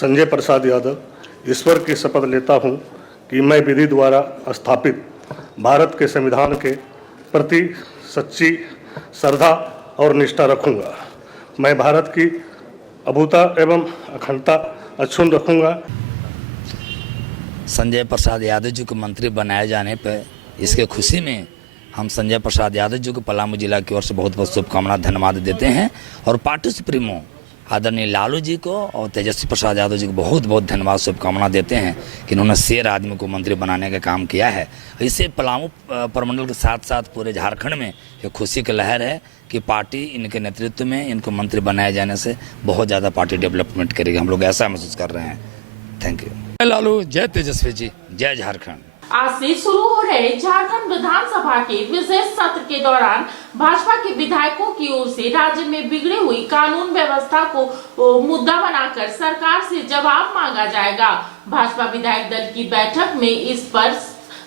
संजय प्रसाद यादव जी को मंत्री बनाए जाने पर इसके खुशी में हम संजय प्रसाद यादव जी को पलामू जिला की ओर से बहुत बहुत शुभकामनाएं धन्यवाद देते हैं और पार्टी सुप्रीमो आदरणीय लालू जी को और तेजस्वी प्रसाद यादव जी को बहुत बहुत धन्यवाद शुभकामनाएं देते हैं कि इन्होंने शेर आदमी को मंत्री बनाने का काम किया है। इससे पलामू प्रमंडल के साथ साथ पूरे झारखंड में एक खुशी की लहर है कि पार्टी इनके नेतृत्व में इनको मंत्री बनाए जाने से बहुत ज़्यादा पार्टी डेवलपमेंट करेगी। हम लोग ऐसा महसूस कर रहे हैं। Thank you. जय लालू, जय तेजस्वी जी, जय झारखंड। आज से शुरू हो रहे झारखंड विधानसभा के विशेष सत्र के दौरान भाजपा के विधायकों की ओर से राज्य में बिगड़ी हुई कानून व्यवस्था को मुद्दा बनाकर सरकार से जवाब मांगा जाएगा। भाजपा विधायक दल की बैठक में इस पर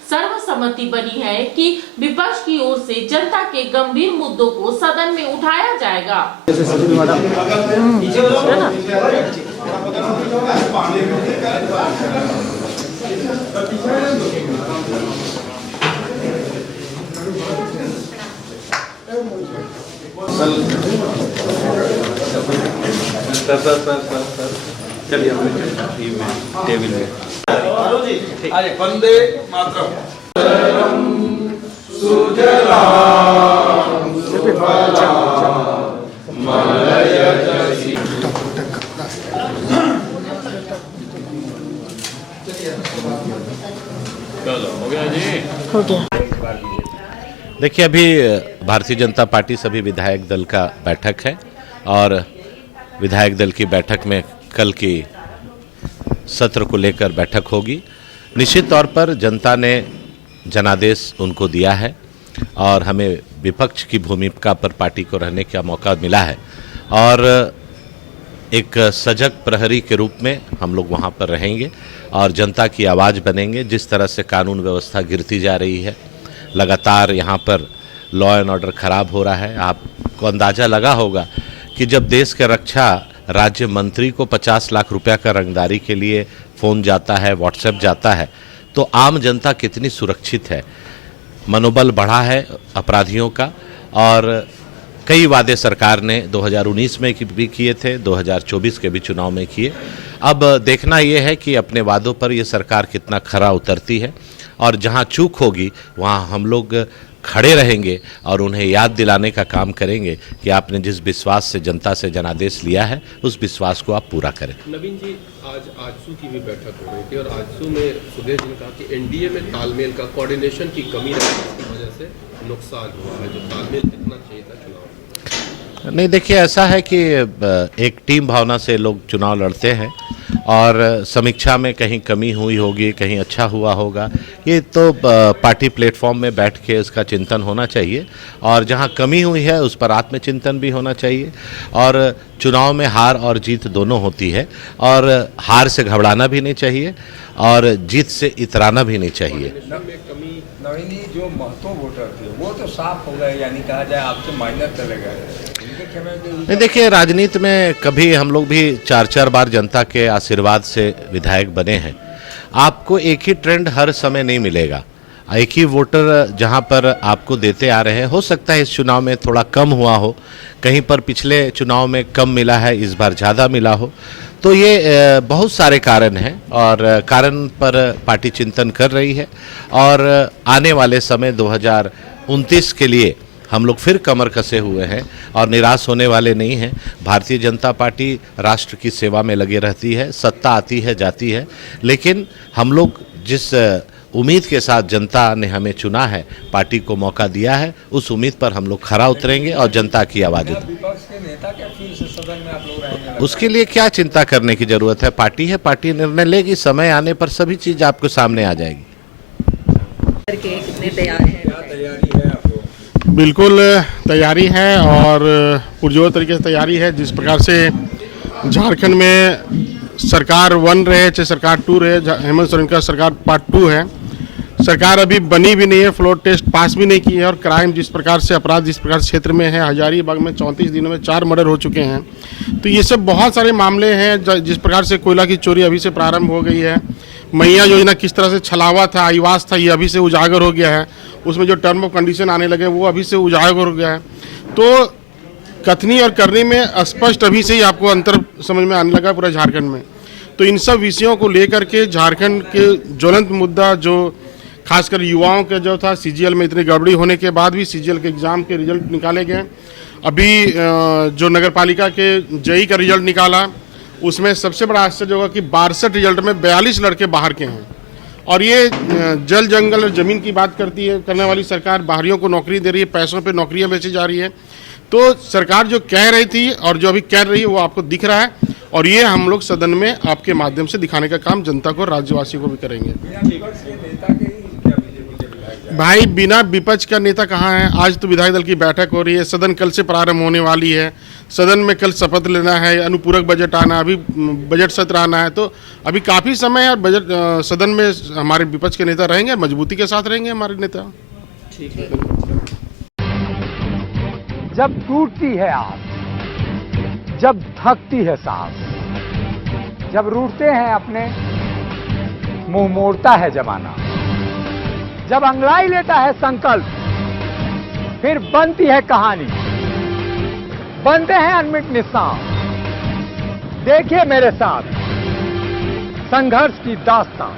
सर्वसम्मति बनी है कि विपक्ष की ओर से जनता के गंभीर मुद्दों को सदन में उठाया जाएगा। चलिए टेबल में वंदे मातरम। हो गया। देखिए, अभी भारतीय जनता पार्टी सभी विधायक दल का बैठक है और विधायक दल की बैठक में कल की सत्र को लेकर बैठक होगी। निश्चित तौर पर जनता ने जनादेश उनको दिया है और हमें विपक्ष की भूमिका पर पार्टी को रहने का मौका मिला है और एक सजग प्रहरी के रूप में हम लोग वहाँ पर रहेंगे और जनता की आवाज़ बनेंगे। जिस तरह से कानून व्यवस्था गिरती जा रही है, लगातार यहाँ पर लॉ एंड ऑर्डर खराब हो रहा है। आपको अंदाज़ा लगा होगा कि जब देश के रक्षा राज्य मंत्री को 50 लाख रुपया का रंगदारी के लिए फ़ोन जाता है, व्हाट्सएप जाता है, तो आम जनता कितनी सुरक्षित है। मनोबल बढ़ा है अपराधियों का और कई वादे सरकार ने 2019 में भी किए थे, 2024 के भी चुनाव में किए। अब देखना ये है कि अपने वादों पर ये सरकार कितना खरा उतरती है और जहाँ चूक होगी वहाँ हम लोग खड़े रहेंगे और उन्हें याद दिलाने का काम करेंगे कि आपने जिस विश्वास से जनता से जनादेश लिया है उस विश्वास को आप पूरा करें। नवीन जी, आज आजसू की भी बैठक हो रही थी और आजसू में सुदेश जी ने कहा कि एनडीए में तालमेल का कोऑर्डिनेशन की कमी रही, इसकी वजह से नुकसान हुआ है। जो तालमेल कितना चाहिए था चुनाव? नहीं, देखिए, ऐसा है कि एक टीम भावना से लोग चुनाव लड़ते हैं और समीक्षा में कहीं कमी हुई होगी, कहीं अच्छा हुआ होगा। ये तो पार्टी प्लेटफॉर्म में बैठ के इसका चिंतन होना चाहिए और जहां कमी हुई है उस पर आत्मचिंतन भी होना चाहिए। और चुनाव में हार और जीत दोनों होती है और हार से घबराना भी नहीं चाहिए और जीत से इतराना भी नहीं चाहिए। नवीन जी, जो महतो वोटर थे वो तो साफ हो गए, यानी कहा जाए आपसे माइनर चले गए। नहीं, देखिए, राजनीति में कभी हम लोग भी 4-4 बार जनता के आशीर्वाद से विधायक बने हैं। आपको एक ही ट्रेंड हर समय नहीं मिलेगा। एक ही वोटर जहां पर आपको देते आ रहे हैं, हो सकता है इस चुनाव में थोड़ा कम हुआ हो, कहीं पर पिछले चुनाव में कम मिला है, इस बार ज़्यादा मिला हो। तो ये बहुत सारे कारण हैं और कारण पर पार्टी चिंतन कर रही है और आने वाले समय 2029 के लिए हम लोग फिर कमर कसे हुए हैं और निराश होने वाले नहीं हैं। भारतीय जनता पार्टी राष्ट्र की सेवा में लगी रहती है, सत्ता आती है जाती है, लेकिन हम लोग जिस उम्मीद के साथ जनता ने हमें चुना है, पार्टी को मौका दिया है, उस उम्मीद पर हम लोग खरा उतरेंगे और जनता की आवाज़ उसके लिए क्या चिंता करने की जरूरत है। पार्टी है, पार्टी निर्णय लेगी, समय आने पर सभी चीज़ आपको सामने आ जाएगी। कितने तैयार हैं? बिल्कुल तैयारी है और पुरजोर तरीके से तैयारी है। जिस प्रकार से झारखंड में सरकार 1 रहे चाहे सरकार 2 रहे, हेमंत सोरेन का सरकार पार्ट 2 है, सरकार अभी बनी भी नहीं है, फ्लोर टेस्ट पास भी नहीं की है, और क्राइम जिस प्रकार से, अपराध जिस प्रकार से क्षेत्र में है, हजारीबाग में 34 दिनों में 4 मर्डर हो चुके हैं। तो ये सब बहुत सारे मामले हैं। जिस प्रकार से कोयला की चोरी अभी से प्रारंभ हो गई है, मैया योजना किस तरह से छलावा था, आईवास था, ये अभी से उजागर हो गया है। उसमें जो टर्म ऑफ कंडीशन आने लगे वो अभी से उजागर हो गया है। तो कथनी और करनी में स्पष्ट अभी से ही आपको अंतर समझ में आने लगा पूरा झारखंड में। तो इन सब विषयों को लेकर के झारखंड के ज्वलंत मुद्दा, जो खासकर युवाओं का जो था, सीजीएल में इतनी गड़बड़ी होने के बाद भी सीजीएल के एग्जाम के रिजल्ट निकाले गए। अभी जो नगर पालिका के जेई का रिजल्ट निकाला, उसमें सबसे बड़ा आश्चर्य होगा कि 62 रिजल्ट में 42 लड़के बाहर के हैं। और ये जल जंगल और जमीन की बात करने वाली सरकार बाहरियों को नौकरी दे रही है, पैसों पे नौकरियां बेची जा रही है। तो सरकार जो कह रही थी और जो अभी कर रही है वो आपको दिख रहा है, और ये हम लोग सदन में आपके माध्यम से दिखाने का काम जनता को, राज्यवासियों को भी करेंगे। भाई बिना विपक्ष का नेता कहाँ है? आज तो विधायक दल की बैठक हो रही है, सदन कल से प्रारंभ होने वाली है, सदन में कल शपथ लेना है, अनुपूरक बजट आना, अभी बजट सत्र आना है। तो अभी काफ़ी समय है, और बजट सदन में हमारे विपक्ष के नेता रहेंगे, मजबूती के साथ रहेंगे हमारे नेता। ठीक है। जब टूटती है आस, जब थकती है सांस, जब रूठते हैं अपने, मुंह मोड़ता है जमाना, जब अंगड़ाई लेता है संकल्प, फिर बनती है कहानी, बनते हैं अनमिट निशान। देखिए मेरे साथ संघर्ष की दास्तान।